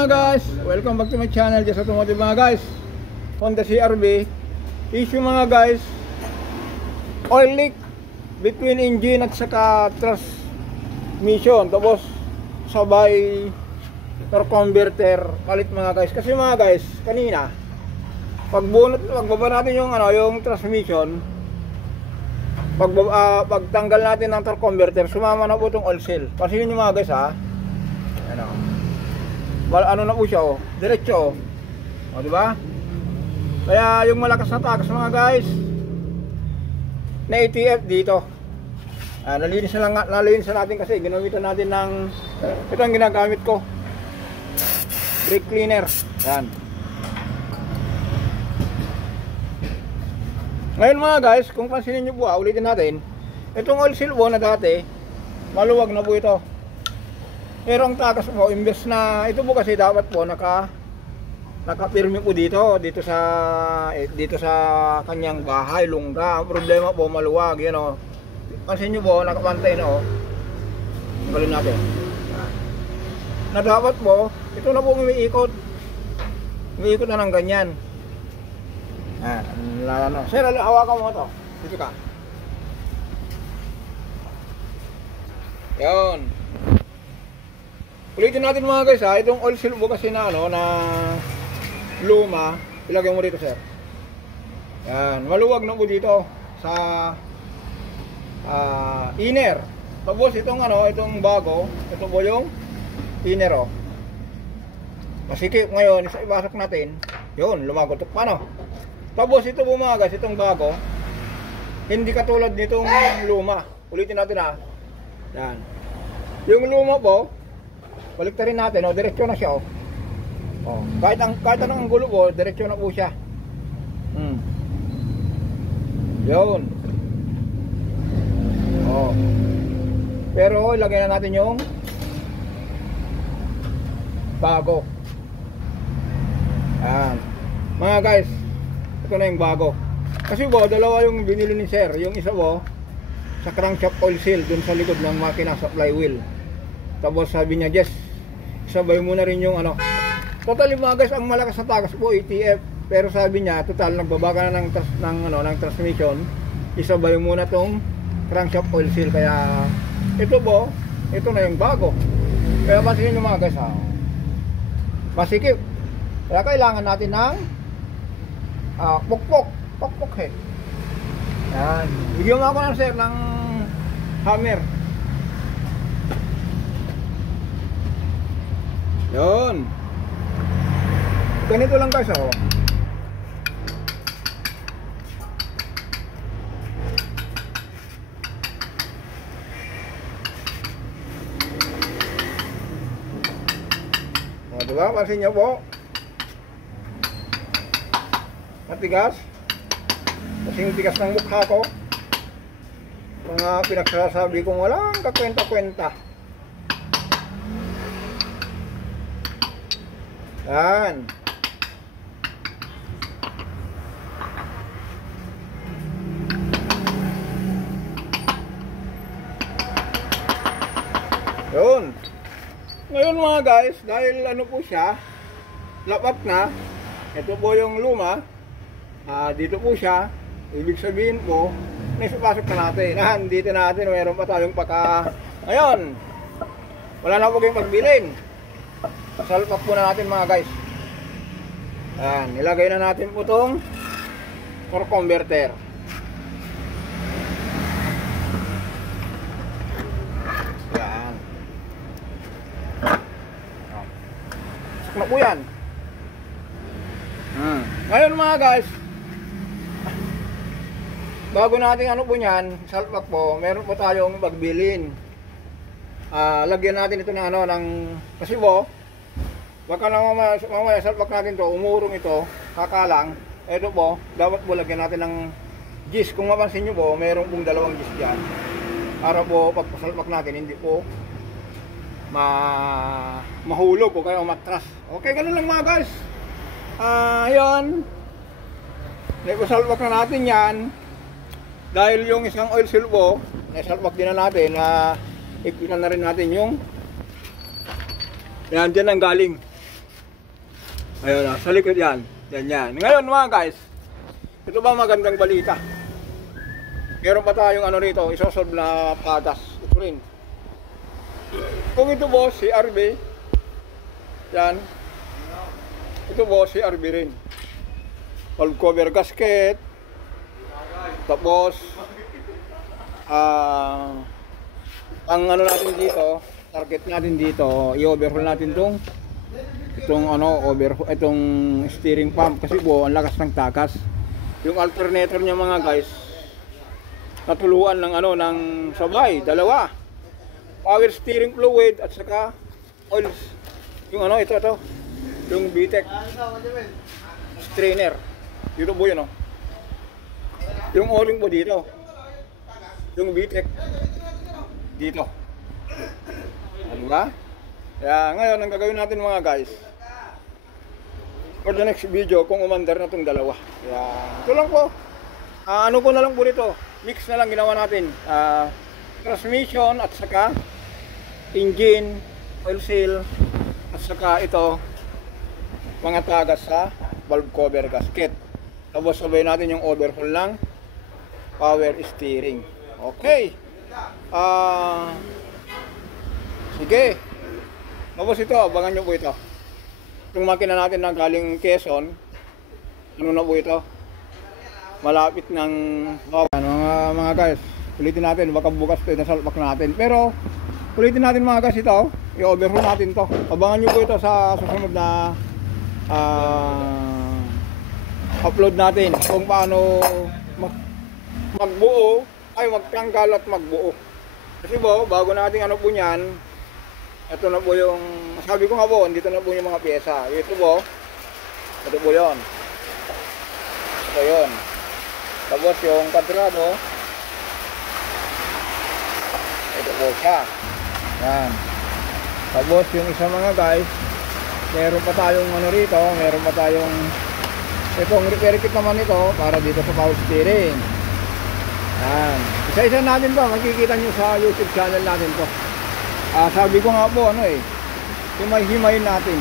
mga guys, welcome back to my channel, Just Automotive mga guys. Honda CR-V issue mga guys, oil leak between engine at saka transmission, tapos sabay torque converter palit mga guys. Kasi mga guys, kanina pagbaba natin yung yung transmission, pagtanggal natin ng torque converter, sumama na po itong oil seal. Pansinin nyo mga guys ha, ano na po siya diretso diba? Kaya yung malakas na tagas mga guys na ATF dito, nalinis na natin kasi ginamitan natin ng ito ang ginagamit ko, brake cleaner. Yan. Ngayon mga guys, kung pansinin nyo po ulitin natin, itong oil seal po na dati maluwag na po ito. Pero ang tagas po, imbes na ito po kasi dapat po nakapirmi po dito sa kanyang bahay, lungga. Ang problema po maluwag, yan o. Pansin nyo po, nakapantay na o. Tanggalin natin. Na dapat po, ito na po umiikot. Umiikot na ng ganyan. Sir, hawakan mo ito. Dito ka. Yun. Ulitin natin mga guys ha, itong oil seal po kasi na na luma, ilagay mo dito sir. Yan, maluwag na po dito sa inner. Tapos itong itong bago, ito po yung inner o. Masikip ngayon, ibasok natin. Yun, lumagotok pa no. Tapos ito po mga guys, itong bago, hindi katulad nitong luma. Ulitin natin ha. Yan. Yung luma po, baliktarin natin diretso na siya kahit anong gulo po, diretso na po siya. Yun. Pero ilagay na natin yung bago. Mga guys, ito na yung bago. Kasi po, dalawa yung binili ni sir. Yung isa po sa crankshaft oil seal dun sa likod ng makina sa flywheel. Tapos sabi niya, Jess, sabay mo na rin yung Total mga guys, ang malakas na tagas po ATF. Pero sabi niya, total nagbabaka na ng transmission, isabay mo na tong crankshaft oil seal. Kaya ito po, ito na yung bago. Kaya pansinin nyo mga guys masikip. Kaya kailangan natin ng pukpok yan. Bigyan mo ako ng sir ng hammer. Yun. Ganito lang guys diba? Pansin nyo po, matigas. Kasing tigas ng mukha ko. Mga pinagsasabi kong walang kakwenta-kwenta. Yan. Yun. Ngayon mga guys, dahil po siya, lapat na, ito po yung luma, dito po siya, ibig sabihin po, naisipasok na natin. Dito natin, mayroon pa tayong ngayon, wala na po kayong pagbilin. Salpak po na natin mga guys. Ayan, nilagay na natin po itong torque converter. Ayan. Pasok na po yan. Ngayon mga guys, bago natin po yan, salpak po, meron po tayong pagbilin. Lagyan natin ito ng kasi po, baka lang mamaya salpak natin to, umurong ito, kakalang. Ito po, dapat po lagyan natin ng gis. Kung mapansin nyo po, mayroon pong dalawang gis dyan. Para po pagpasalpak natin, hindi po mahulog o kaya umatras. Okay, ganun lang mga guys. Yun. Naipasalpak na natin yan. Dahil yung isang oil seal po, naisalpak din na natin, ipinan na rin natin yung yan dyan ang galing. Ayun na, sa likod yan. Yan. Ngayon mga guys, ito ba magandang balita? Meron pa tayong ano rito, isosolve na patas. Ito rin. Kung ito boss, si RB. Yan. Ito boss, si RB rin. Valve cover gasket. Tapos, ang ano natin dito, target natin dito, i-overhaul natin itong steering pump kasi po ang lakas ng takas. Yung alternator niya mga guys, natuluan ng ng sabay, dalawa. Power steering fluid at saka oil. Yung ito, yung VTEC strainer. Dito po yun Yung o-ring po dito. Yung VTEC dito. Ano ba? Kaya ngayon ang gagawin natin mga guys, for the next video, kung umandar na itong dalawa. Kaya ito lang po. Ano ko na lang po dito, mix na lang ginawa natin. Transmission at saka engine, oil seal, at saka ito mga tagas sa valve cover gasket. Tapos sabay natin yung overhaul ng power steering. Okay. Sige. Tapos ito, abangan nyo po ito. Itong makina natin na galing Quezon, ano na po ito? Malapit ng mga guys. Ulitin natin, baka bukas ito nasalpak natin. Pero ulitin natin mga guys ito, i-overhaul natin to. Abangan nyo po ito sa susunod na upload natin kung paano magbuo, magtanggal at magbuo. Kasi po, bago natin po niyan, ito na po yung, sabi ko nga po, dito na po yung mga pyesa. Ito po yun. Ito yun. Tapos yung kadrado, ito po siya. Yan. Tapos yung isa mga guys, meron pa tayong rito, meron pa tayong itong repair kit naman ito para dito sa power steering. Yan. Isa-isa natin to, makikita nyo sa YouTube channel natin to. Sabi ko nga po himay-himayin natin.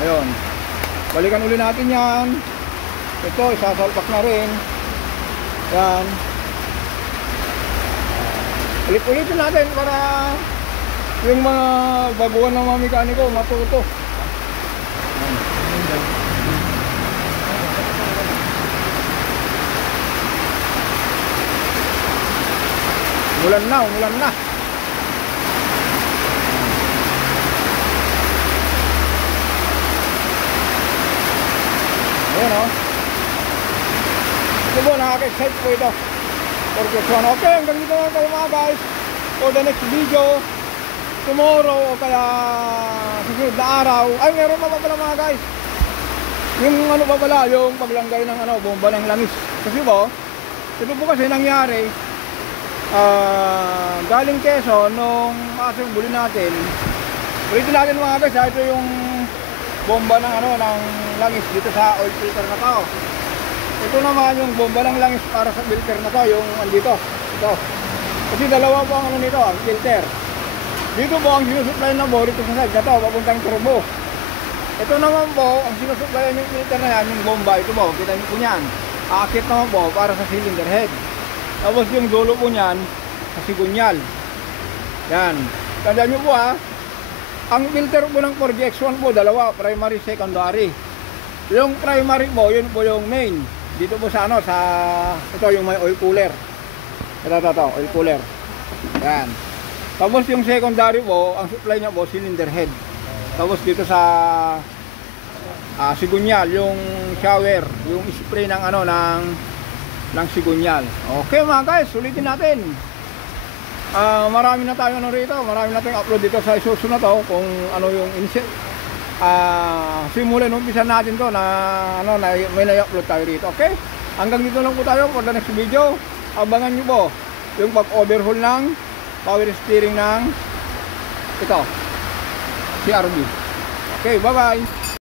Ayun. Balikan uli natin yan. Ito, isasalpak na rin. Yan. Ulit-ulitin natin para yung mga baguhan ng mga mekaniko matuto. Umulan na. Ayan Ito po, nakaka-excite po ito. Okay, hanggang dito na tayo mga guys. For the next video, tomorrow o kaya susunod na araw, meron pa pala mga guys. Yung pa pala, yung paglanggay ng bomba ng langis. Kasi po, ito po kasi nangyari, galing Quezon nung yung buli natin. Ulitin natin mga guys, ito yung bomba ng ng langis dito sa oil filter na to. Ito naman yung bomba ng langis para sa filter na to, yung andito. Ito. Kasi dalawa po ang nito, ang filter. Dito po ang sinusupply ng bore ito sa side na to, papuntang turbo. Ito naman po, ang sinusupply yung filter na yan, yung bomba, ito po, kita nyo po yan. Aakit naman po para sa cylinder head. Tapos yung dulo po niyan sa sigunyal. Yan. Tandaan nyo po ang filter po ng 4GX1 po, dalawa, primary, secondary. Yung primary po, yun po yung main. Dito po sa ito yung may oil cooler. Ito, oil cooler. Yan. Tapos yung secondary po, ang supply niya po, cylinder head. Tapos dito sa sigunyal, yung shower, yung spray ng ng sigunyal. Okay mga guys, ulitin natin. Marami na tayo rito, marami na tayong upload dito sa isusunod na to kung yung simulan umpisa natin to na may na-upload tayo rito. Okay? Hanggang dito lang po tayo for the next video. Abangan nyo po yung pag-overhaul ng power steering ng ito, CRB. Okay, bye-bye.